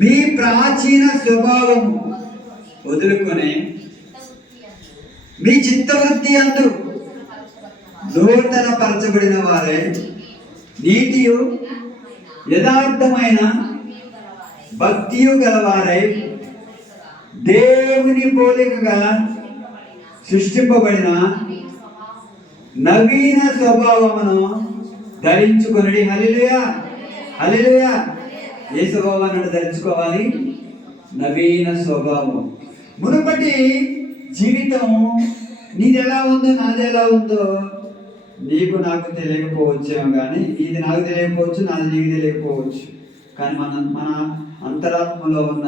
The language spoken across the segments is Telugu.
మీ ప్రాచీన స్వభావము. వదులుకొని మీ చిత్తవృత్తి అందు నూతన పరచబడిన వారే నీతియు యథార్థమైన భక్తియు గలవారై దేవుని పోలికగా సృష్టింపబడిన నవీన స్వభావమును ధరించుకొనడి. హలిలుయా హలిలుయా ఏ స్వభావాన్ని ధరించుకోవాలి. నవీన స్వభావం. మునుపటి జీవితం నీది ఎలా ఉందో నాది ఎలా ఉందో నీకు నాకు తెలియకపోవచ్చేమో కానీ ఇది నాకు తెలియకపోవచ్చు నాది నీకు తెలియకపోవచ్చు. కానీ మన మన అంతరాత్మలో ఉన్న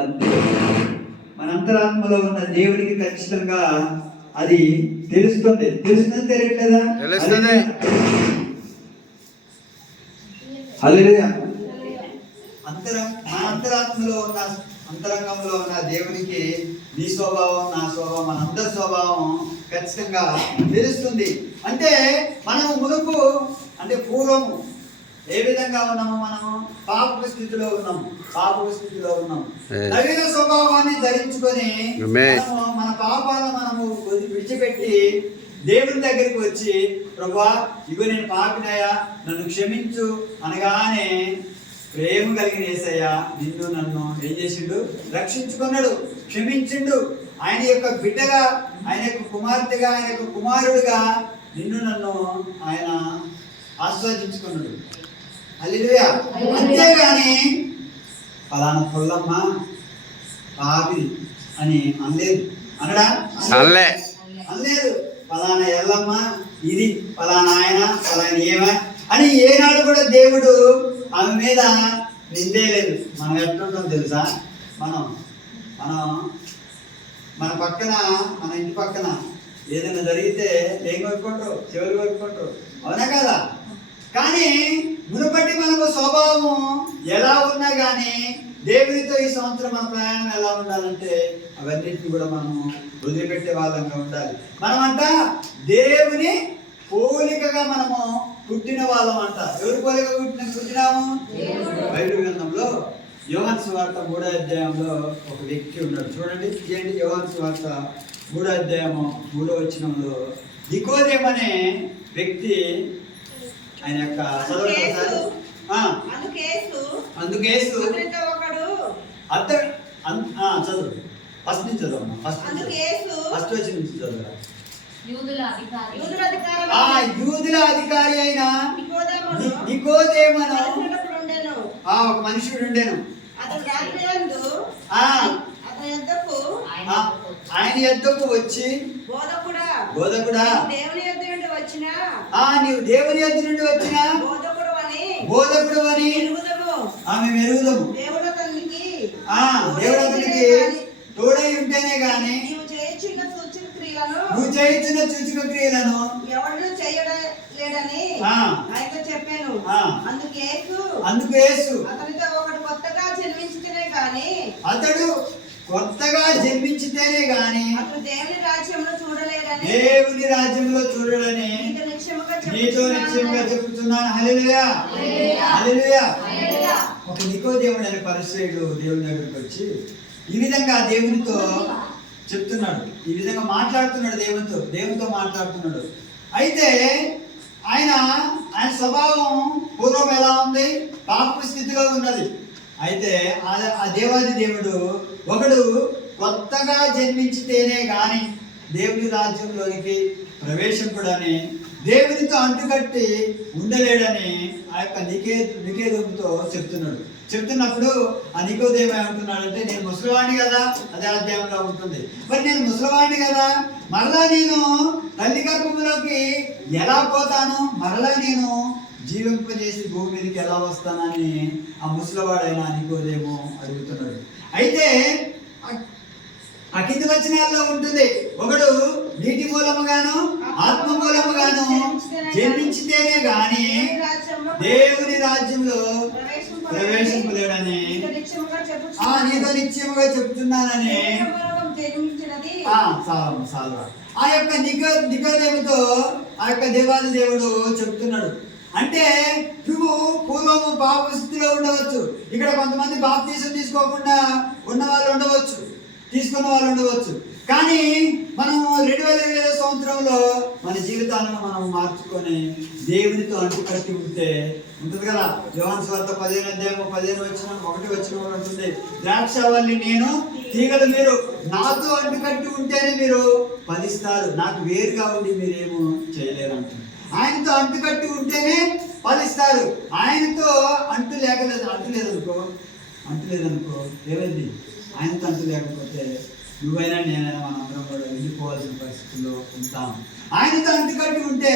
మన అంతరాత్మలో ఉన్న దేవుడికి ఖచ్చితంగా అది తెలుస్తుంది. తెలుస్తుంది తెలియట్లేదా? తెలుస్తుంది. అంతర మన అంతరాత్మలో ఉన్న అంతరంగంలో ఉన్న దేవునికి నీ స్వభావం నా స్వభావం మన అందరి స్వభావం ఖచ్చితంగా తెలుస్తుంది. అంటే మనం మునుపు అంటే పూర్వము ఏ విధంగా ఉన్నాము మనము? పాప స్థితిలో ఉన్నాము. పాప స్థితిలో ఉన్నాము. నవీన స్వభావాన్ని ధరించుకొని మన పాపాలను మనము విడిచిపెట్టి దేవుని దగ్గరికి వచ్చి ప్రభా ఇగో నేను పాపినయ్యా నన్ను క్షమించు అనగానే ప్రేమ కలిగిన ఏసయ్య నిన్ను నన్ను ఏం చేసిండు? రక్షించుకున్నాడు క్షమించిండు. ఆయన యొక్క బిడ్డగా ఆయన యొక్క కుమార్తెగా ఆయన యొక్క కుమారుడుగా నిన్ను నన్ను ఆయన ఆస్వాదించుకున్నాడు. అల్లిలుయా అంతేగాని ఫలానా పుల్లమ్మ పాపి అని అనలేదు. అనడా? అనలే. అనలేదు. ఫలానా ఎల్లమ్మ ఇది ఫలానా ఆయన ఫలానా ఏమ అని ఏనాడు కూడా దేవుడు ఆమె మీద నిందే లేదు. మనం ఎట్లుంటాం తెలుసా? మనం మనం మన పక్కన మన ఇంటి పక్కన ఏదైనా జరిగితే ఏం కొట్టుకుంటారు చెవులు కొట్టుకుంటారు అవునా కదా? కానీ మునుపటి మనకు స్వభావం ఎలా ఉన్నా కానీ దేవునితో ఈ సంవత్సరం మన ప్రయాణం ఎలా ఉండాలంటే అవన్నిటిని కూడా మనం వదిలిపెట్టే వాళ్ళంగా ఉండాలి. మనమంతా దేవుని పోలికగా మనము పుట్టిన వాళ్ళం అంట. ఎవరి పోలిక పుట్టిన పుట్టినాము? బైబిల్ గ్రంథంలో యోహాన్ సువార్త మూడో అధ్యాయంలో ఒక వ్యక్తి ఉన్నాడు. చూడండి ఏంటి యోహాన్ సువార్త మూడో అధ్యాయము మూడో వచనంలో? నికోదేం అనే వ్యక్తి ఆయన యొక్క చదవండి అందుకేసు అతడు చదువు. ఫస్ట్ నుంచి చదవమ్మా ఫస్ట్ ఫస్ట్ వచ్చి నుంచి చదువు. ఆ యూదుల అధికారి అయిన నికోదేమును. ఆ ఒక మనుషుడు ఉండేను యొద్దకు ఆయన ఎద్దకు వచ్చి. బోధకుడా బోధకుడా. దేవుని యొద్ద నుండి వచ్చిన? ఆ నీవు దేవుని యొద్ద నుండి వచ్చిన? బోధకుడు అని బోధకుడు అని ఆమె మెరుగుదము. దేవుడు అతనికి ఆ దేవుడు అతనికి తోడై ఉంటేనే గాని నీవు చేయుచున్న సూచన క్రియలను నువ్వు చేయించిన సూచక క్రియలను చేయలేడని. ఆయనతో చెప్పాను ఆ. అందుకు యేసు అందుకు యేసు అతనితో ఒకడు కొత్తగా జన్మించితేనే గాని అతడు కొత్తగా జన్మించితేనే గాని అతడు దేవుని రాజ్యంలో చూడలేడని దేవుని రాజ్యంలో చూడడని నీతో నిశ్చయముగా నీతో నిశ్చయంగా చెప్పుచున్నాను. చెప్తున్నాను హల్లెలూయా హల్లెలూయా ఒక నికోదేవుడు అనే పరిచయుడు దేవుని దగ్గరికి వచ్చి ఈ విధంగా దేవునితో చెప్తున్నాడు. ఈ విధంగా మాట్లాడుతున్నాడు దేవునితో దేవునితో మాట్లాడుతున్నాడు. అయితే ఆయన ఆయన స్వభావం పూర్వం ఎలా ఉంది? పాప స్థితిలో ఉన్నది. అయితే ఆ- ఆ దేవాది దేవుడు ఒకడు కొత్తగా జన్మించితేనే కానీ దేవుని రాజ్యంలోనికి ప్రవేశింపుడని దేవునితో అంటుకట్టి ఉండలేడని ఆ యొక్క నికే నికేతంతో చెప్తున్నాడు. చెప్తున్నప్పుడు ఆ నికోదేవ ఏమంటున్నాడంటే నేను ముసలివాడిని కదా అదే అధ్యాయంలో ఉంటుంది. మరి నేను ముసలివాణ్ణి కదా? మరలా నేను తల్లి గర్భంలోకి ఎలా పోతాను? మరలా నేను జీవింపజేసి భూమి మీదకి ఎలా వస్తానని ఆ ముసలివాడైన అనుకోదేమో అడుగుతున్నాడు. అయితే ఆ- ఆ కింది ఉంటుంది. ఒకడు నీటి మూలముగాను ఆత్మ మూలముగాను జన్మించితేనే గాని దేవుని రాజ్యంలో ప్రవేశింపలేడని ఆ నీతో నిత్యముగా చెప్తున్నానని దేవుని ఆ యొక్క నిక నికోదేవుతో ఆ యొక్క దేవాది దేవుడు చెప్తున్నాడు. అంటే నువ్వు పూర్వము పాప స్థితిలో ఉండవచ్చు. ఇక్కడ కొంతమంది బాప్తీసం తీసుకోకుండా ఉన్న వాళ్ళు ఉండవచ్చు. తీసుకున్న వాళ్ళు ఉండవచ్చు. కానీ మనం రెండు వేల ఇరవై సంవత్సరంలో మన జీవితాలను మనం మార్చుకొని దేవునితో అంటుకట్టి ఉంటే ఉంటుంది కదా? యోహాన్ స్వార్థ పదిహేను అధ్యాయం పదిహేను వచ్చిన ఒకటి వచ్చిన ఉంటుంది. ద్రాక్ష వల్లి నేను తీగలు మీరు. నాతో అంటుకట్టి ఉంటేనే మీరు ఫలిస్తారు. నాకు వేరుగా ఉండి మీరేమో చేయలేరు అంటున్నారు ఆయనతో అంటుకట్టి ఉంటేనే ఫలిస్తారు. ఆయనతో అంటు లేకలేదు అంటు లేదనుకో అంటు లేదనుకో ఏమైంది? ఆయనతో అంటు లేకపోతే నువ్వైనా నేనైనా మనందరం కూడా వెళ్ళిపోవాల్సిన పరిస్థితుల్లో ఉంటాం. ఆయనతో అంటుకట్టి ఉంటే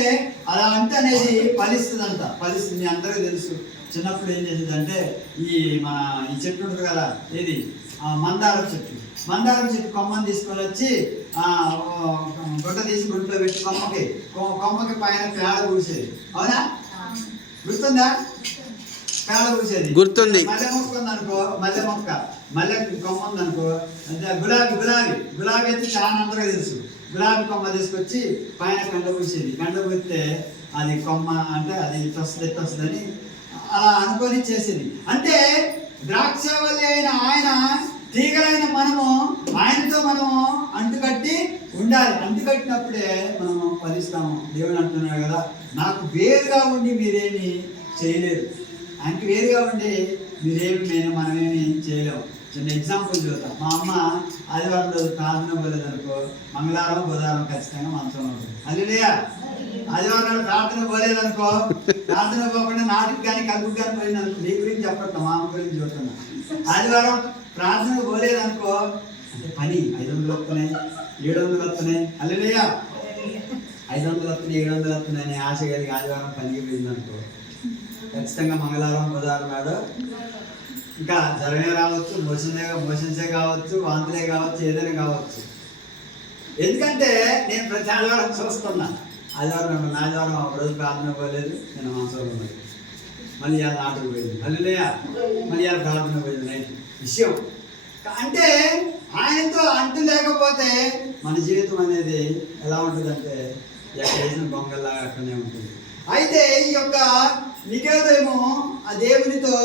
అలా అంటు అనేది ఫలిస్తుందంట. ఫలిస్తుంది. అందరికీ తెలుసు. చిన్నప్పుడు ఏం చేసేదంటే ఈ మన ఈ చెట్టు ఉంటుంది కదా ఏది? ఆ మందారం చెట్టు. మందారం చెట్టు కొమ్మని తీసుకొని వచ్చి గుడ్డ తీసి గుడ్డలో పెట్టి కొమ్మకి కొమ్మకి పైన పేడ పూసేది. అవునా? గుర్తుందా? పేడ పూసేది. గుర్తుంది. మల్లె మొక్క ఉందనుకో మల్లె మొక్క. మళ్ళీ కొమ్మ ఉందనుకో అంటే గులాబీ గులాబీ గులాబీ అయితే చాలా అందరూ తెలుసు. గులాబీ కొమ్మ తీసుకొచ్చి పైన కండ పూసేది. కండ పూస్తే అది కొమ్మ అంటే అది ఇట్లా వస్తుంది అలా అనుకొని చేసేది. అంటే ద్రాక్షవల్లి అయిన ఆయన తీగలైన మనము ఆయనతో మనము అంటుకట్టి ఉండాలి. అంటుకట్టినప్పుడే మనము ఫలిస్తాము. దేవుడు అంటున్నాడు కదా నాకు వేరుగా ఉండి మీరేమి చేయలేరు. ఆయనకి వేరుగా ఉండి మీరేమి మేము మనమేమి చేయలేము. చిన్న ఎగ్జాంపుల్ చూద్దాం. మా అమ్మ ఆదివారం రోజు ప్రార్థన పోలేదు అనుకో మంగళవారం బుధవారం ఖచ్చితంగా మంచం ఉంటుంది. అల్లుడియా ఆదివారం నాడు ప్రార్థన పోలేదు అనుకో ప్రార్థన పోకుండా నాటికి కానీ కలుపు కానీ పోయిందనుకో నీ గురించి చెప్పట్లా మా అమ్మ గురించి చూస్తున్నా ఆదివారం ప్రార్థన పోలేదు అనుకో అంటే పని ఐదు వందలు వస్తున్నాయి ఏడు వందలు వస్తున్నాయి. అల్లుడియా ఐదు వందలు వస్తున్నాయి ఏడు వందలు వస్తున్నాయి అనే ఆశ కలిగి ఆదివారం పనికి పోయిందనుకో ఖచ్చితంగా మంగళవారం బుధవారం నాడు ఇంకా జ్వరమే రావచ్చు మోషన్సే మోషన్సే కావచ్చు వాంతులే కావచ్చు ఏదైనా కావచ్చు. ఎందుకంటే నేను ప్రతి ఆదివారం చూస్తున్నా. ఆదివారం నా ఆదివారం ఒక రోజు ప్రార్థన పోలేదు నేను మాంసం మళ్ళీ ఇవాళ నాటుకు పోయింది. మళ్ళీ లేయా మళ్ళీ ఇవాళ ప్రార్థన పోయింది నైట్. విషయం. అంటే ఆయనతో అంటు లేకపోతే మన జీవితం అనేది ఎలా ఉంటుందంటే ఎక్కడ వేసిన బొంగల్లాగా అక్కడనే ఉంటుంది. అయితే ఈ యొక్క నికేతేమో ఆ దేవునితో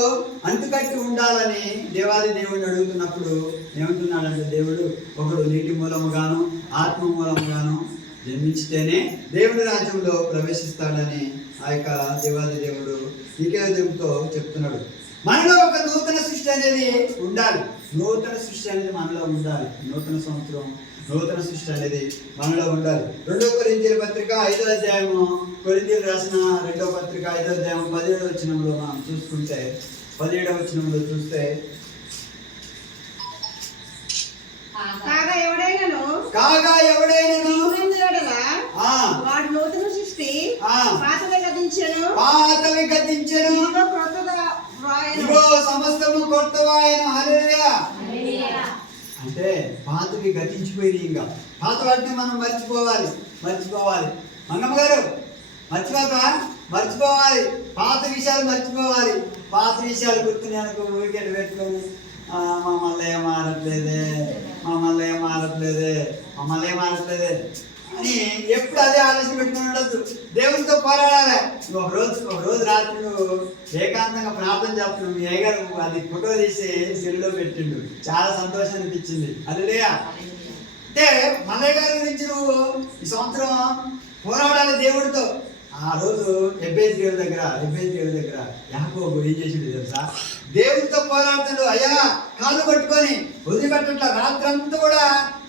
అంటుకట్టి ఉండాలని దేవాది దేవుడిని అడుగుతున్నప్పుడు ఏమంటున్నాడంటే దేవుడు ఒకడు నీటి మూలముగాను ఆత్మ మూలముగాను జన్మించితేనే దేవుడి రాజ్యంలో ప్రవేశిస్తాడని ఆ యొక్క దేవాది దేవుడు నికేతంతో చెప్తున్నాడు. మనలో ఒక నూతన సృష్టి అనేది ఉండాలి. నూతన సృష్టి అనేది మనలో ఉండాలి. నూతన సంవత్సరం నూతన సృష్టి అనేది మనలో ఉండాలి. రెండో కొరింతీల పత్రిక ఐదో అధ్యాయము కొరింతీలు రాసిన రెండో పత్రిక ఐదో అధ్యాయం పదిహేడవ వచనంలో మనం చూసుకుంటే పదిహేడవ వచనంలో చూస్తే కాగా ఎవడైనాను? కాగా ఎవడైనను? వాడు నూతన సృష్టి ఆ. పాతవి గతించెను. పాతవి గతించెను. సమస్తము కొత్తవాయన. హల్లెలూయా. హల్లెలూయా. అంటే పాతవి గతించిపోయి ఇంకా. పాత వాటిని మనం మర్చిపోవాలి మర్చిపోవాలి. మంగమ్మ గారు మర్చిపోతా మర్చిపోవాలి. పాత విషయాలు మర్చిపోవాలి. పాత విషయాలు గుర్తున్నాయి అనుకో ఊరికెట్ పెట్టుకొని మా మల్లయ్య మారట్లేదే మా మల్లయ్య మారట్లేదే మా మల్లయ్య మారట్లేదే. అని ఎప్పుడు అదే ఆలోచన పెట్టుకుని ఉండొద్దు. దేవునితో పోరాడాలి. ఒక రోజు ఒక రోజు రాత్రి నువ్వు ఏకాంతంగా ప్రార్థన చేస్తున్నావు. మీ అయ్యగారు అది ఫోటో తీసి సెల్లో పెట్టిండు. చాలా సంతోషం అనిపించింది. అది అంటే మల్లయ్య గారి గురించి నువ్వు ఈ సంవత్సరం పోరాడాలి దేవుడితో. ఆ రోజు ఎబ్బేజ్ దేవుడి దగ్గర ఎబ్బేజ్ దేవుడి దగ్గర యాకోబు ఏం చేసిండు తెలుసా? దేవుడితో పోరాడుతాడు. అయ్యా కాలు పట్టుకొని వదిలిపెట్టట్ల. రాత్రంతా కూడా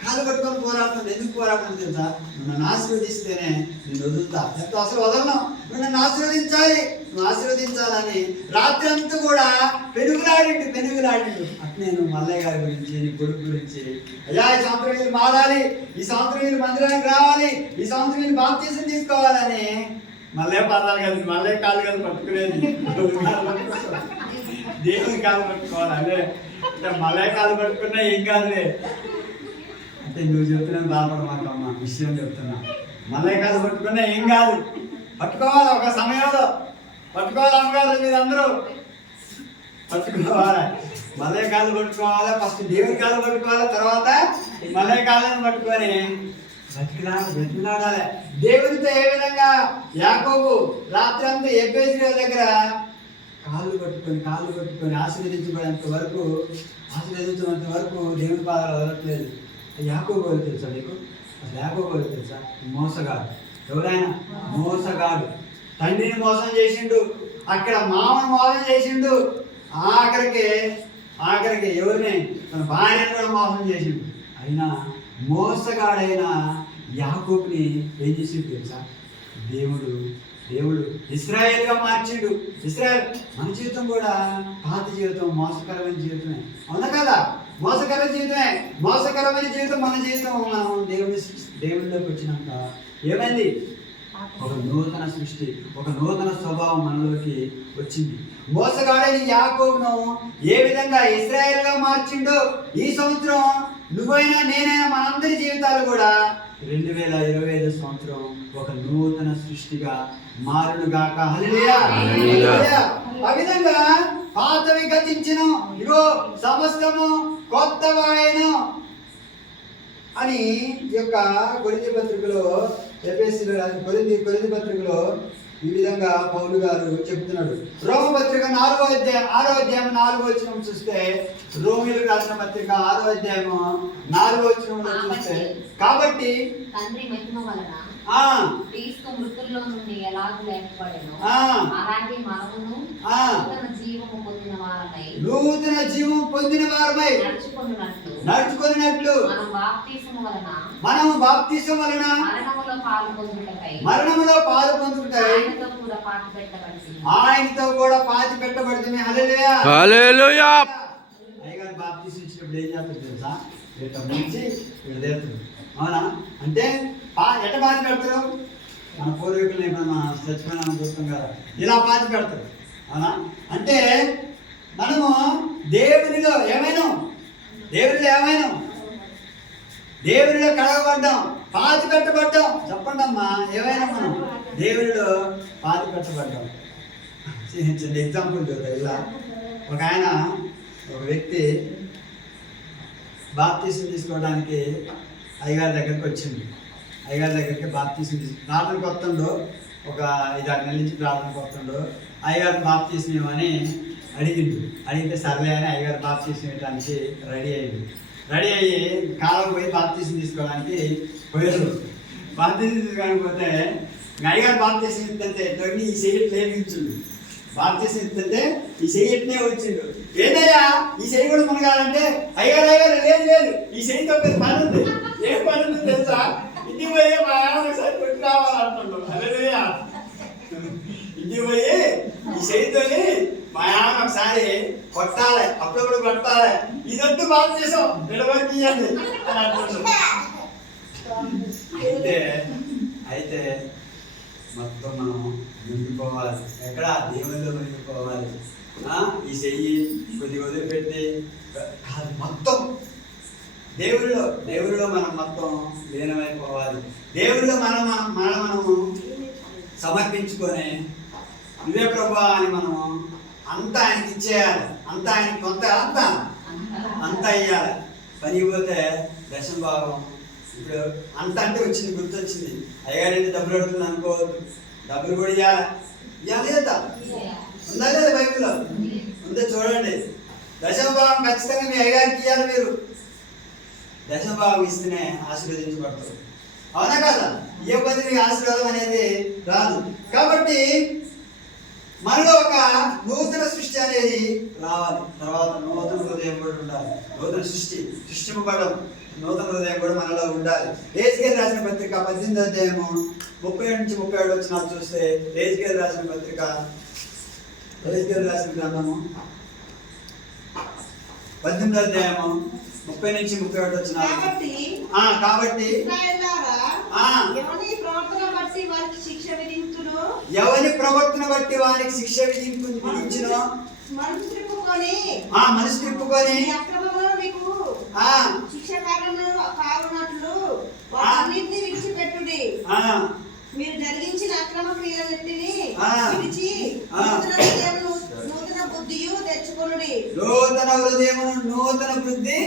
కాలు పట్టుకొని పోరాడుతాడు. ఎందుకు పోరాడుతాడు తెలుసా? నువ్వు నన్ను ఆశీర్వదిస్తేనే నేను వదులుతా. లేకపోతే అసలు వదలను. నువ్వు నన్ను ఆశీర్వదించాలి. నువ్వు ఆశీర్వదించాలని రాత్రి అంతా కూడా పెనుగులాడిండు పెనుగులాడిండు. అట్ నేను మల్లయ్య గారి గురించి నీ కొడుకు గురించి. అయ్యా ఈ సంవత్సరం మారాలి. ఈ సంవత్సరం మందిరానికి రావాలి. ఈ సంవత్సరం బాప్తీసం తీసుకోవాలని మళ్ళీ పదాలు కలిసి మళ్ళీ కాలు కలిసి పట్టుకునేది. దేవుని కాలు పట్టుకోవాలి అదే అంటే మళ్ళీ కాలు పట్టుకున్నా ఏం కాదులే. అంటే నువ్వు చెప్తున్నాను బాధపడమాకమ్మా విషయం చెప్తున్నా. మళ్ళీ కాలు పట్టుకున్నా ఏం కాదు. పట్టుకోవాలి ఒక సమయంలో. పట్టుకోవాలి అమ్మగారు మీరు అందరూ పట్టుకోవాలి. మళ్ళీ కాలు పట్టుకోవాలి ఫస్ట్ దేవుని కాలు పట్టుకోవాలి తర్వాత మళ్ళీ కాళ్ళని పట్టుకొని బతికినాడు బతికినాడాలే దేవునితో ఏ విధంగా యాకోబు రాత్రి అంతా ఎబ్బేసిన దగ్గర కాళ్ళు కట్టుకొని కాళ్ళు కట్టుకొని ఆశీర్వదించబడేంత వరకు ఆశీర్వదించినంత వరకు దేవుని పాదాలు వదలట్లేదు. యాకోబు ఎవరు తెలుసా నీకు అసలు యాకోబు ఎవరు తెలుసా? మోసగాడు. ఎవరైనా? మోసగాడు. తండ్రిని మోసం చేసిండు. అక్కడ మామను మోసం చేసిండు. ఆఖరికి ఆఖరికి ఎవరిని? తన భార్యను కూడా మోసం చేసిండు. అయినా మోసగాడైన యాకోబుని ఏం చేసిండు తెలుసా? దేవుడు దేవుడు ఇస్రాయేల్గా మార్చిండు. ఇస్రాయల్ మన జీవితం కూడా పాత జీవితం మోసకరమైన జీవితమే. అవునా కదా? మోసకరమైన జీవితమే. మోసకరమైన జీవితం మన జీవితం. మనం దేవుని దేవుడిలోకి వచ్చినాక ఏమైంది? ఒక నూతన సృష్టి ఒక నూతన స్వభావం మనలోకి వచ్చింది. మోసగాడని యాకోబును ఏ విధంగా ఇస్రాయేల్గా మార్చిండో ఈ సంవత్సరం నువ్వైనా నేనైనా మనందరి జీవితాలు కూడా రెండు వేల ఇరవై ఐదు సంవత్సరం ఒక నూతన సృష్టిగా మారును గాక హల్లెలూయా. హల్లెలూయా. ఆ విధంగా పాతవి గతించిన ఇగో సమస్తము కొత్తవాయను అని ఈ యొక్క కొరింది పత్రికలో ఎఫ్ఎస్సీలో కొరింది కొరింది పత్రికలో ఈ విధంగా పౌలు గారు చెప్తున్నాడు. రోమ పత్రిక నాలుగో అధ్యాయం ఆరో అధ్యాయం నాలుగో వచ్చిన చూస్తే రోమిలకు రాసిన పత్రిక ఆరో అధ్యాయము నాలుగో వచ్చిన చూస్తే కాబట్టి తండ్రి మహిమ వలన ఆ క్రీస్తు మృతుల్లో నుండి ఎలాగూ లేకపోయాను ఆ. అలాంటి మనమును ఆ. నూతన జీవము పొందిన వారమై నూతన జీవం పొందిన వారమై నడుచుకున్నట్లు నడుచుకున్నట్లు మనం బాప్తీసము వలన మనము బాప్తిసం వలన మరణములో పాలు పొందుటకై మరణములో పాలు ఆయనతో కూడా పాటు పెట్టబడింది ఆయనతో కూడా పాతి పెట్టబడుతుంది హల్లెలూయా. హల్లెలూయా. అయ్యగారు బాప్తీసం ఇచ్చినప్పుడు ఏం చేస్తారు తెలుసా? ఇట్లా ముంచి ఇక్కడ అవునా? అంటే పా ఎట్ట పాతి పెడతారు? మన పూర్వీకులు మన చచ్చిపోయినా చూస్తాం కదా. ఇలా బాధ పెడతారు. అవునా? అంటే మనము దేవునిలో ఏమైనా? దేవునిలో ఏమైనా? దేవునిలో కడగబడ్డాం. పాతి పెట్టబడ్డాం. చెప్పండి అమ్మా ఏమైనా మనం? దేవునిలో పాతి పెట్టబడ్డాం. చిన్న ఎగ్జాంపుల్ చూద్దాం ఇలా. ఒక ఆయన ఒక వ్యక్తి బాప్తీసం తీసుకోవడానికి అయ్యగారి దగ్గరికి వచ్చింది. అయ్యగారి దగ్గరికి బాప్తీసం తీసుకుని ప్రార్థన కొత్తంలో ఒక ఐదు ఆరు నెలల నుంచి ప్రార్థన కొత్తంలో అయ్యగారు బాప్తీసం ఇవ్వమని అడిగిండు అడిగితే సర్లే అని అయ్యగారు బాప్తీసం ఇవ్వడానికి రెడీ అయ్యింది. రెడీ అయ్యి కాలం పోయి బాప్తీసం తీసుకోవడానికి పోయారు. బాప్తీసం తీసుకోవడానికి పోతే అయ్యగారు బాప్తీసం ఇస్తుంటే తొంగి ఈ సీట్ లేపించుండు బాప్తీసం ఇస్తుంటే ఈ చెయ్యట్నే వచ్చిండు. ఏదయ్యా? ఈ చెయ్యి కూడా మునగాలంటే అయ్యగారు అయ్యగారు లేదు లేదు. ఈ చెయ్యి తప్పేది పని ఉంది ఏం పని తెలుసా? ఇంటికి పోయి మా ఆయన ఒకసారి కొట్టి రావాలంటున్నాడు హల్లెలూయా ఇంటికి పోయి ఈ చేతితోని మా ఆయన ఒకసారి కొట్టాలి అప్పుడప్పుడు కొట్టాలి. ఇదొద్దు బాధ చేసాం నిలబడి ఇవ్వండి అని అంటున్నాడు అయితే అయితే మొత్తం మనం ముందుకోవాలి ఎక్కడ? దేవుళ్ళు ముందుకోవాలి ఈ చెయ్యి కొద్ది వదిలిపెట్టి కాదు మొత్తం దేవుడిలో దేవుడిలో మనం మొత్తం లీనమైపోవాలి. దేవుడిలో మనం మనం మనము సమర్పించుకొని నువ్వే ప్రభా అని మనము అంతా ఆయనకి ఇచ్చేయాలి. అంతా ఆయనకి కొంత అంతా. అంతా ఇయ్యాలి. పని పోతే దశం భాగం. ఇప్పుడు అంత అంటే వచ్చింది గుర్తొచ్చింది. అయ్యారంటే డబ్బులు అడుగుతుంది అనుకోవద్దు. డబ్బులు కూడా ఇవ్వాలి ఇవ్వాలి లేదా ఉందా లేదా బైబిల్లో? ఉందో చూడండి. దశం భాగం ఖచ్చితంగా మీ అయ్యగారికి ఇవ్వాలి మీరు. దశభాగం ఇస్తేనే ఆశీర్వదించబడతారు. అవునా కదా? ఏ మీకు ఆశీర్వాదం అనేది రాదు. కాబట్టి మనలో ఒక నూతన సృష్టి అనేది రావాలి. తర్వాత నూతన హృదయం కూడా ఉండాలి. నూతన సృష్టి సృష్టింపబడడం నూతన హృదయం కూడా మనలో ఉండాలి. ఏజ్కేల్ రాసిన పత్రిక పద్దెనిమిది అధ్యాయము ముప్పై నుంచి ముప్పై ఏడు వచ్చిన చూస్తే ఏజ్కేల్ రాసిన పత్రిక ఏజ్కేల్ రాసిన గ్రంథము పద్దెనిమిది అధ్యాయము ముప్పై నుంచి ముప్పై ఒకటి వచ్చిన కాబట్టి ఎవరి ప్రవర్తన బట్టి వారికి శిక్ష విధించిన? మనసు తిప్పుకొని శిక్ష కావునట్లు వాటన్నిటిని విడిచిపెట్టుడి. మీరు జరిగించిన అక్రమ క్రియలన్నిటిని. విడిచి. నూతన బుద్ధియు తెచ్చుకొనుడి. నూతన హృదయమును నూతన బుద్ధి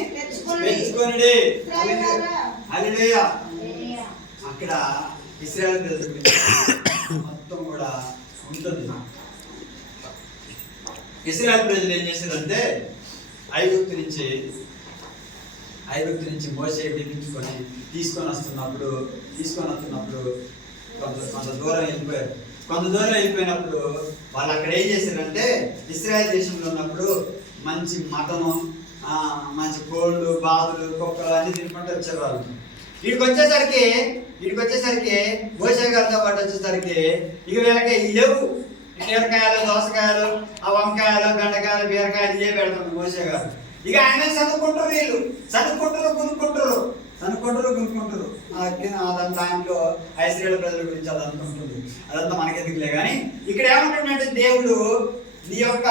హల్లెలూయా. అక్కడ ఇస్రాయల్ ప్రజల మొత్తం కూడా ఉంటుంది. ఇస్రాయల్ ప్రజలు ఏం చేశారంటే ఐగుప్తు నుంచి ఐగుప్తు నుంచి మోసే పిలిపించుకొని తీసుకొని వస్తున్నప్పుడు తీసుకొని వస్తున్నప్పుడు కొంత కొంత దూరం వెళ్ళిపోయారు. కొంత దూరం వెళ్ళిపోయినప్పుడు వాళ్ళు అక్కడ ఏం చేశారంటే ఇస్రాయల్ దేశంలో ఉన్నప్పుడు మంచి మటను మంచి కోళ్ళు బాదులు కుక్కలు అన్ని తినుకుంటూ వచ్చేవాళ్ళు. వీడికి వచ్చేసరికి వీడికి వచ్చేసరికి మోసే పాటు వచ్చేసరికి ఇక వీళ్ళకి లేవు. బీరకాయలు దోసకాయలు ఆ వంకాయలు బెండకాయలు బీరకాయలు ఇవే పెడతాను మోసే ఇక ఆయన చదువుకుంటారు వీళ్ళు. చదువుకుంటారు కొనుక్కుంటారు చదువుకుంటారు కొనుక్కుంటారు అదంతా దాంట్లో ఐశ్వర్యాల ప్రజల గురించి అది అనుకుంటుంది అదంతా మనకెందుకులే కానీ ఇక్కడ ఏమంటుందంటే దేవుడు నీ యొక్క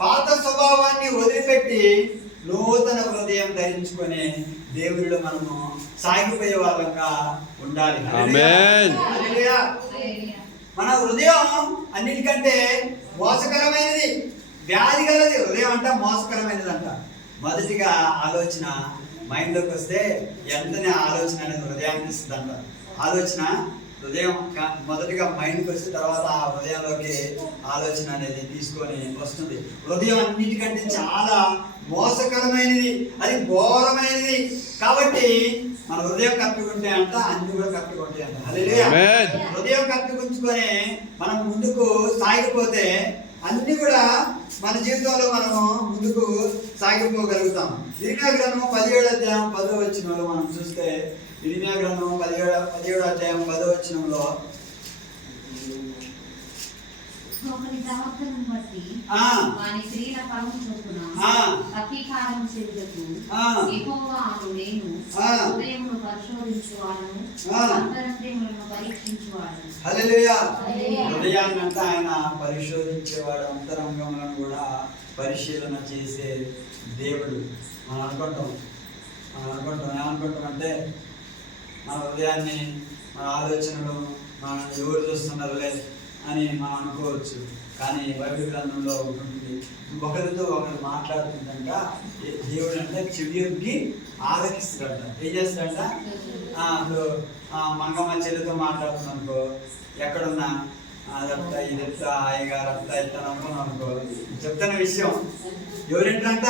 పాత స్వభావాన్ని వదిలిపెట్టి నూతన హృదయం ధరించుకొని దేవుడిలో మనము సాగిపోయే వాళ్ళంగా ఉండాలి. మన హృదయం అన్నిటికంటే మోసకరమైనది వ్యాధి గలది. హృదయం అంట మోసకరమైనది అంట మొదటిగా ఆలోచన మైండ్లోకి వస్తే వెంటనే ఆలోచన అనేది హృదయానికి ఇస్తుంది అంట ఆలోచన హృదయం మొదటిగా మైండ్కి వస్తే తర్వాత ఆ హృదయంలోకి ఆలోచన అనేది తీసుకొని వస్తుంది. హృదయం అన్నిటికంటే చాలా మోసకరమైనది. అది ఘోరమైనది. కాబట్టి మన హృదయం కట్టుకుంటే అంట అన్ని కూడా కట్టుకుంటే అంట. హృదయం కట్టుకుంచుకొని మనం ముందుకు సాగిపోతే అన్ని కూడా మన జీవితంలో మనము ముందుకు సాగిపోగలుగుతాం. ఇరిమియా గ్రంథం పదిహేడు అధ్యాయం పదో వచ్చినంలో మనం చూస్తే ఇరిమియా గ్రంథం పదిహేడు పదిహేడు అధ్యాయం పదో వచ్చినంలో ఒకరి ప్రవర్తనను బట్టి వాని ఫలము చొప్పున నేను. హృదయమును పరిశోధించువాడను పరీక్షించువాడను. ఆయన పరిశోధించేవాడు అంతరంగములను కూడా పరిశీలన చేసే దేవుడు. మనం అనుకుంటాం. మనం అనుకుంటాం. ఏమనుకుంటాం అంటే మన హృదయాన్ని మన ఆలోచనలు మనం ఎవరు చూస్తున్నారులే? అని మనం అనుకోవచ్చు. కానీ బైబిల్ గ్రంథంలో ఉంటుంది. ఒకరితో ఒకరు మాట్లాడుతుందంట. దేవుడు అంటే చెవియొగ్గి ఆలకిస్తాడంట. ఏం చేస్తాడంట? అప్పుడు మంగమ్మ చెల్లితో మాట్లాడుతున్నాం అనుకో ఎక్కడున్నా అదంతా ఇదంతా హాయిగా అంతా ఇస్తాను అనుకున్నాం అనుకో చెప్తున్న విషయం. ఎవరేంటంట?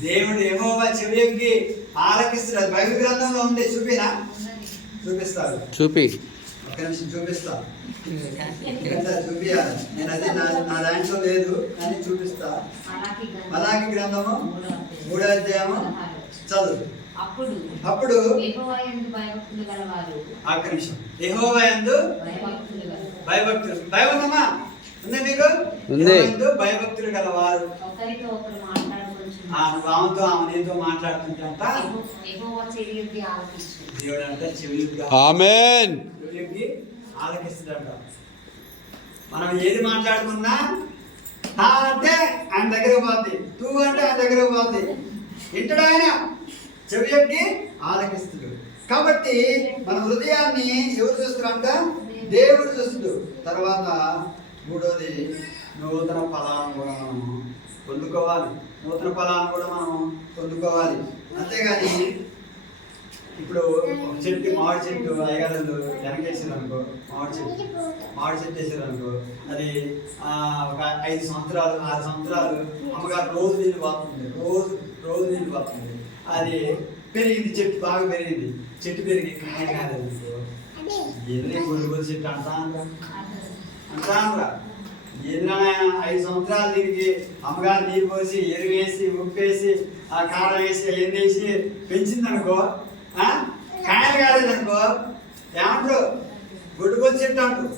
దేవుడు ఏమో చెవియొగ్గి ఆలకిస్తున్నాడు బైబిల్ గ్రంథంలో ఉంది. చూపినా? చూపిస్తారు చూపి. నిమిషం చూపిస్తా. ఇంకా చూపియాలి నేను అది నా నా దాంట్లో లేదు కానీ చూపిస్తా. మలాకి గ్రంథము మూడో అధ్యాయం. మూడో అధ్యాయము. చదువు. అప్పుడు ఒక్క నిమిషం. భయభక్తులు భయభక్తమా ఉంది యందు భయభక్తులు గలవారు. ఒకరితో ఒకరు మాట్లాడుకుంటున్నారు ఆ నువ్వు ఆమెతో ఆమె నీతో మాట్లాడుతుంటే అంట యెహోవా చెవియొగ్గి ఆలకించు దేవుడు అంటే చెవిగా ఆమెన్ ఆలకిస్తుందంట మనం ఏది మాట్లాడుకున్నా ఆ అంటే ఆయన దగ్గరకు పోద్ది తూ అంటే ఆయన దగ్గరకు పోద్ది. ఇంటడు ఆయన? చెవి యొక్క ఆలకిస్తుడు కాబట్టి మన హృదయాన్ని ఎవరు చూస్తున్నారంట? దేవుడు చూస్తుడు తర్వాత మూడోది నూతన ఫలాన్ని కూడా మనం పొందుకోవాలి. నూతన ఫలాన్ని కూడా మనం పొందుకోవాలి. అంతేగాని ఇప్పుడు ఒక చెట్టు మామిడి చెట్టు అయ్యగారు వెనకేసారు అనుకో మామిడి చెట్టు మామిడి చెట్టు వేసారు అనుకో అది ఒక ఐదు సంవత్సరాలు ఆరు సంవత్సరాలు అమ్మగారు రోజు నీళ్ళు పోతుంది రోజు రోజు నీళ్ళు పోతుంది అది పెరిగింది చెట్టు బాగా పెరిగింది. చెట్టు పెరిగి కాయ కాలేదు అనుకో ఎదురే చెట్టు అంటా అంటారా ఏదైనా ఐదు సంవత్సరాలు దీనికి అమ్మగారు నీరు పోసి ఎరువేసి ఉప్పేసి ఆ కారం వేసి అవన్నీ వేసి పెంచిందనుకో కాయలు కాలేదనుకో ఏమంటారు? గుడ్డుకొచ్చి చెట్టు అంటారు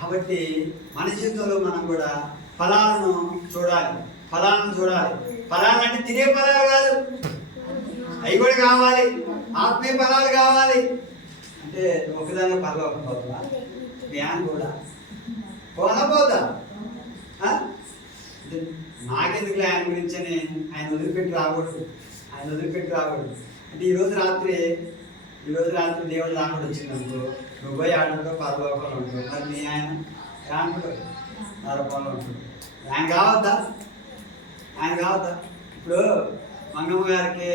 కాబట్టి మన జీవితంలో మనం కూడా ఫలాలను చూడాలి. ఫలాలను చూడాలి. ఫలాలు అంటే తినే ఫలాలు కాదు. అవి కూడా కావాలి. ఆత్మీయ ఫలాలు కావాలి. అంటే ఒకదాని పరలోకం పోతుందా? జ్ఞానం కూడా. పోనా పోదా? ఆ? ఆయన గురించి అని ఆయన వదిలిపెట్టి రాకూడదు. ఆయన వదిలిపెట్టి రాకూడదు. అంటే ఈ రోజు రాత్రి ఈ రోజు రాత్రి దేవుడు రాకుండా వచ్చింది అనుకో నువ్వు పోయి ఆడుంటో పరలోకంలో ఉంటావు మరి నీ ఆయన ఏమంటాడు నరకంలో ఉంటాడు ఆయన కావద్దా? ఆయన కావద్దా? ఇప్పుడు మంగమ్మ గారికి?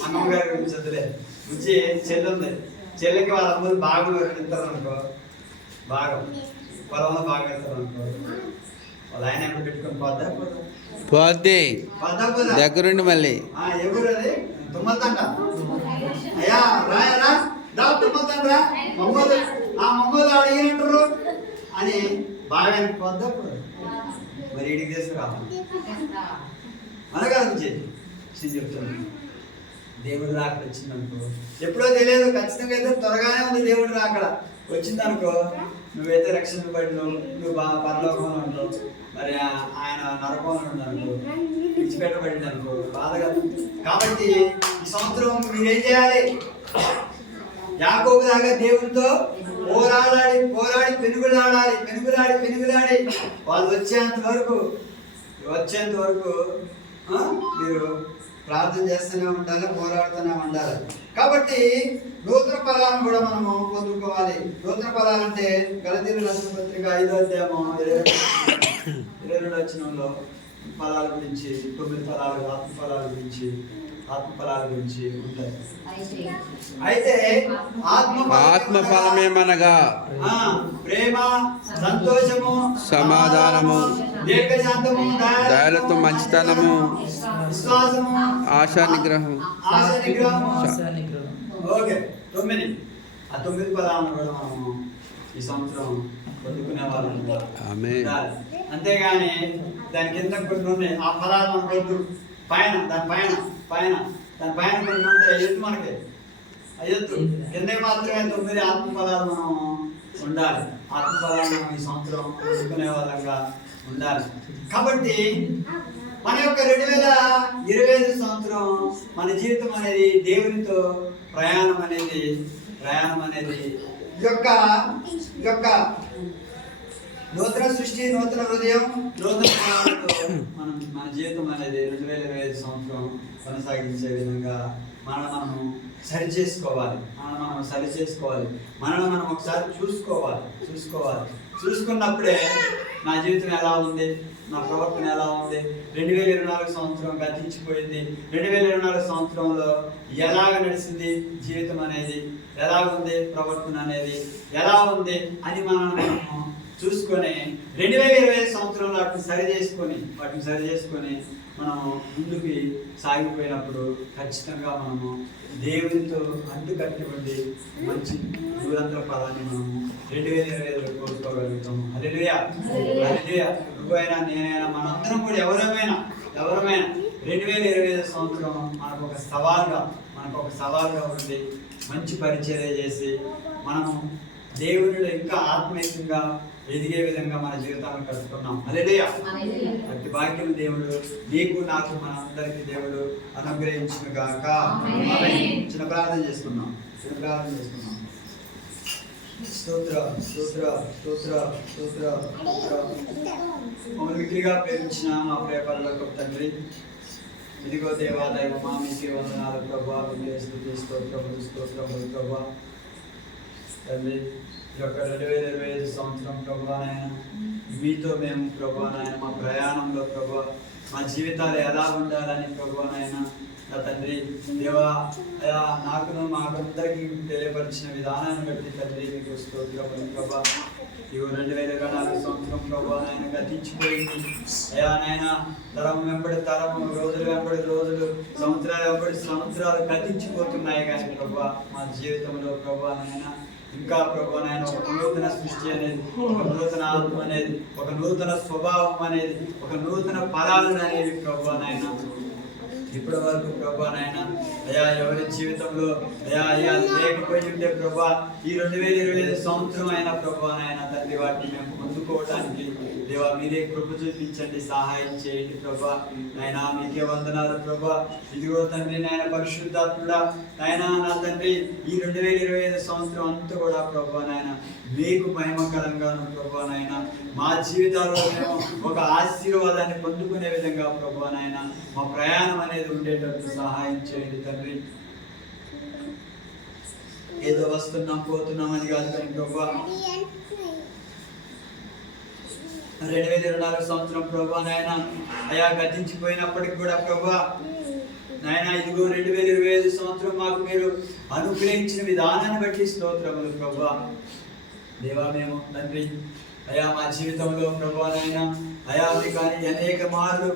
మంగమ్మ గారి గురించి వద్దులే. మంచి చెల్లి ఉంది. చెల్లికి వాళ్ళ అమ్మలు భాగం ఇస్తారు అనుకో. భాగం పొలంలో భాగం ఇస్తారు అనుకో. వాళ్ళ ఆయన ఎక్కడ పెట్టుకొని పోద్దా? పోద్ది పోద్దా పోదా? దగ్గరుండి మళ్ళీ. ఎవరు అది? తుమ్మతంట అయ్యా రాయరా? దా తుమ్మతంట రా. మమ్మల్ని ఆ మమ్మల్ని అడిగినట్టు అని బాగా పోద్దా మరి ఇడికి తీసుకురావాలి. మనగారు నేను చెప్తాను దేవుడు రాకడ వచ్చిందనుకో. ఎప్పుడో తెలియదు ఖచ్చితంగా అయితే త్వరగానే ఉంది దేవుడు రాకడ వచ్చిందనుకో నువ్వైతే రక్షణ పడినావు నువ్వు బాగా పరలోకంలో ఉంటావు మరి ఆ- ఆయన నరకంలో ఉన్నాను విడిచిపెట్టబడింది అనుకో బాధగా కాబట్టి ఈ సంవత్సరం మీరేం చేయాలి? యాకోబు దాకా దేవునితో పోరాడాలి పోరాడి పెనుగులాడాలి పెనుగులాడి పెనుగులాడి. వాళ్ళు వచ్చేంత వరకు వచ్చేంత వరకు మీరు ప్రార్థన చేస్తూనే ఉండాలి పోరాడుతూనే ఉండాలి? కాబట్టి నూతన ఫలాలను కూడా మనము పొందుకోవాలి. నూతన ఫలాలంటే గలతీరు రాసిన పత్రిక ఐదో అధ్యాయము ఇరవై ఇరవై రెండు వచ్చినంలో ఫలాల గురించి తొమ్మిది ఫలాలు ఆత్మ ఫలాల గురించి ఆత్మ ఫలాల గురించి ఉంటాయి. అయితే ఆత్మ ఆత్మ ఫలమేమనగా ఆ, ప్రేమ సంతోషము సమాధానము, దీర్ఘశాంతము దయలతో మంచితనము విశ్వాసము ఆశా నిగ్రహం ఆశ నిగ్రహము ఓకే తొమ్మిది. ఆ తొమ్మిది పదాలను కూడా మనము ఈ సంవత్సరం పొందుకునే వాళ్ళం. అంతేగాని దాని కింద కొన్ని ఉన్నాయి. ఆ ఫలాలను రోడ్డు పైన దాని పైన పైన దాని పైన కొన్ని ఉంటాయి. అయ్యొద్దు మనకి. అయ్యొద్దు కింద మాత్రమే తొమ్మిది ఆత్మఫలాలు మనం ఉండాలి. ఆత్మ మనం ఈ సంవత్సరం పొందుకునే వాళ్ళంగా ఉండాలి. కాబట్టి మన యొక్క రెండు వేల ఇరవై ఐదు సంవత్సరం మన జీవితం అనేది దేవునితో ప్రయాణం అనేది ప్రయాణం అనేది ఈ యొక్క ఈ యొక్క నూతన సృష్టి నూతన హృదయం నూతన మనం మన జీవితం అనేది రెండు వేల ఇరవై ఐదు సంవత్సరం కొనసాగించే విధంగా మనం మనము సరి చేసుకోవాలి మనం మనం సరి చేసుకోవాలి మనల్ని మనం ఒకసారి చూసుకోవాలి చూసుకోవాలి. చూసుకున్నప్పుడే నా జీవితం ఎలా ఉంది? నా ప్రవర్తన ఎలా ఉంది? రెండు వేల ఇరవై నాలుగు సంవత్సరం గతించిపోయింది. రెండు వేల ఇరవై నాలుగు సంవత్సరంలో ఎలాగ నడిచింది జీవితం అనేది? ఎలా ఉంది ప్రవర్తన అనేది? ఎలా ఉంది అని మనం మనము చూసుకొని రెండు వేల ఇరవై సంవత్సరంలో వాటిని సరి చేసుకొని వాటిని సరి చేసుకొని మనము ముందుకి సాగిపోయినప్పుడు ఖచ్చితంగా మనము దేవునితో అంటు కట్టి ఉండి మంచి దూరంతర ఫలాన్ని మనము రెండు వేల ఇరవై ఐదులో కోరుకోగలుగుతాము అలెలుయా అలెలుయా నువ్వైనా నేనైనా మనందరం కూడా ఎవరమైనా ఎవరమైనా రెండు వేల ఇరవై ఐదు సంవత్సరం మనకు ఒక సవాల్గా మనకు ఒక సవాల్గా ఉండి మంచి పరిచర్య చేసి మనము దేవునిలో ఇంకా ఆత్మీయంగా ఎదిగే విధంగా మన జీవితాలను కట్టుకున్నాం అలెలుయా అట్టి భాగ్యం దేవుడు నీకు నాకు మన అందరికి దేవుడు అనుగ్రహించిన గాక. చిన్న ప్రార్థన చేసుకున్నాం చిన్న ప్రార్థన చేసుకున్నాం స్తోత్ర స్తోత్ర స్తోత్ర స్తోత్ర మమ్మల్ని మిక్కిలిగా ప్రేమించిన మా ప్రేపరలకు తండ్రి ఇదిగో దేవా దైవమా మీకే వందనాలు ప్రభా మీకే స్తుతి స్తోత్రములు స్తోత్రములు ప్రభా తండ్రి ఈ యొక్క రెండు వేల ఇరవై ఐదు సంవత్సరం ప్రభానైనా మీతో మేము ప్రభానైనా మా ప్రయాణంలో ప్రభా మా జీవితాలు ఎలా ఉండాలని ప్రభానైనా నా తండ్రి దేవా నాకు మాకందరికీ తెలియపరిచిన విధానాన్ని బట్టి తండ్రి మీకు స్తోత్రములు ప్రభా. ఇవి రెండు వేల ఇరవై నాలుగు సంవత్సరం ప్రభా నాయన గతించిపోయింది. అయా నాయన తరం వెంబడి తరం రోజులు వెంబడి రోజులు సంవత్సరాలు వెంబడి సంవత్సరాలు గతించిపోతున్నాయి కానీ ప్రభా మా జీవితంలో ప్రభా నాయన ఇంకా ప్రభు నాయన ఒక నూతన సృష్టి అనేది ఒక నూతన ఆత్మ అనేది ఒక నూతన స్వభావం అనేది ఒక నూతన పదాలు అనేవి ప్రభు నాయన. ఇప్పటి వరకు ప్రభు నాయన అయ్యా ఎవరి జీవితంలో అయ్యా అయ్యా లేకపోయి ఉంటే ప్రభా ఈ రెండు వేల ఇరవై ఐదు సంవత్సరం అయిన ప్రభా నాయన తండ్రి వాటిని మేము పొందుకోవడానికి దేవా మీరే కృప చూపించండి సహాయం చేయండి ప్రభా. నాయన మీకే వందనాలు ప్రభా. ఇదిగో తండ్రి నాయన పరిశుద్ధాత్ముడా నాయన నా తండ్రి ఈ రెండు వేల ఇరవై ఐదు సంవత్సరం అంతా కూడా ప్రభా నాయన మీకు మహిమకరంగాను ప్రభా నాయన మా జీవితాల్లో మేము ఒక ఆశీర్వాదాన్ని పొందుకునే విధంగా ప్రభా నాయన మా ప్రయాణం అనేది ఉండేటట్టు సహాయం చేయండి తండ్రి. ఏదో వస్తున్నాం పోతున్నాం అని కాదు తండ్రి ప్రభా. రెండు వేల ఇరవై నాలుగు సంవత్సరం ప్రభా నాయన అయా గతించిపోయినప్పటికి కూడా ప్రభా నాయన ఇదిగో రెండు వేల ఇరవై ఐదు సంవత్సరం మాకు మీరు అనుగ్రహించిన విధానాన్ని బట్టి స్తోత్రములు ప్రభా. దేవా మేము తండ్రి అయా మా జీవితంలో ప్రభా నాయన అయా మీకు అని అనేక మార్లు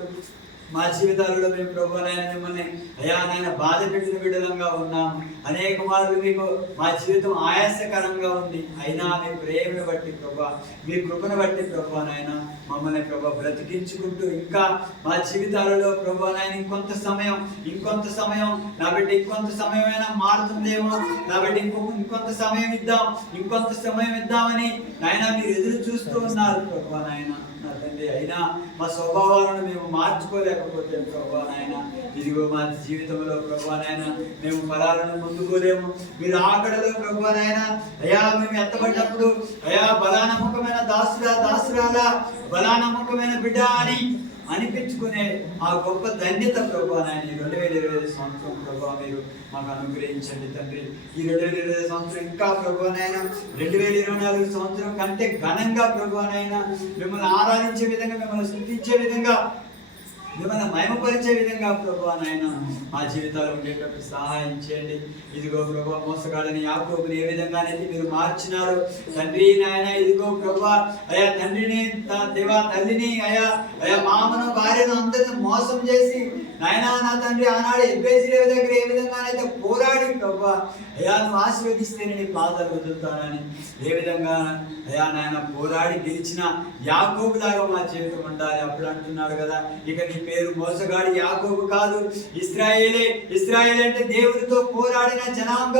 మా జీవితాలలో మేము ప్రభా నాయన మిమ్మల్ని అయా నాయన బాధ పెట్టిన బిడ్డలంగా ఉన్నాం. అనేక మార్లు మీకు మా జీవితం ఆయాసకరంగా ఉంది. అయినా మీ ప్రేమను బట్టి ప్రభా మీ కృపను బట్టి ప్రభా నాయన మమ్మల్ని ప్రభా బ్రతికించుకుంటూ ఇంకా మా జీవితాలలో ప్రభా నాయన ఇంకొంత సమయం ఇంకొంత సమయం నా బిడ్డ ఇంకొంత సమయమైనా మారుతుందేమో నా బిడ్డ ఇంకొక ఇంకొంత సమయం ఇద్దాం ఇంకొంత సమయం ఇద్దామని నాయన మీరు ఎదురు చూస్తూ ఉన్నారు ప్రభా నాయన. నా తండ్రి. అయినా మా స్వభావాలను మేము మార్చుకోలేకపోతే ప్రభా నాయన. ఇదిగో మా జీవితంలో ప్రభా నాయన మేము ఫలాలను పొందుకోలేము. మీరు ఆకడలో ప్రభా నాయన అయా మేము ఎత్తబడినప్పుడు అయా బలానమ్మకమైన దాసురా దాసురాలా బలానమ్మకమైన బిడ్డ అని అనిపించుకునే ఆ గొప్ప ధన్యత ప్రభా నాయన ఈ రెండు వేల ఇరవై ఐదు సంవత్సరం ప్రభా మీరు మాకు అనుగ్రహించండి తండ్రి. ఈ రెండు వేల ఇరవై ఐదు సంవత్సరం ఇంకా ప్రభా నాయన రెండు వేల ఇరవై నాలుగు సంవత్సరం కంటే ఘనంగా ప్రభా నాయన మిమ్మల్ని ఆరాధించే విధంగా మిమ్మల్ని స్థుతించే విధంగా మిమ్మల్ని మయమపరిచే విధంగా ప్రభా నాయన మా జీవితాలు ఉండేటట్టు సహాయం చేయండి. ఇదిగో ప్రభు మోసగాడని యాకోబుని ఏ విధంగానైతే మీరు మార్చినారు తండ్రి నాయన ఇదిగో ప్రభా అయా తండ్రిని దేవా తల్లిని అయా అయా మామను భార్యను అందరిని మోసం చేసి నాయన నా తండ్రి ఆనాడు ఎబ్బేసిరే దగ్గర ఏ విధంగానైతే పోరాడి ప్రభా అయా నువ్వు ఆశీర్వదిస్తే నేను బాధలు వదులుతానని ఏ విధంగా అయా నాయన పోరాడి గెలిచిన యాకోబులాగా మా జీవితం ఉండాలి. అప్పుడు అంటున్నాడు కదా ఇక నీ పేరు మోసగాడి యాకోబు కాదు. ఇస్రాయేలే ఇస్రాయేల్ అంటే దేవుడితో పోరాడిన జనాంగం.